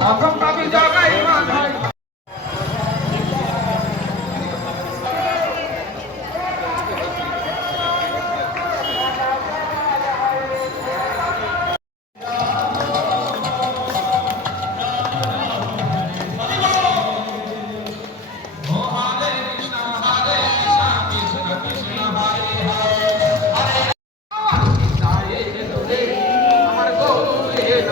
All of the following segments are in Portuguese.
A contabilidade.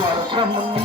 వర్షమున్న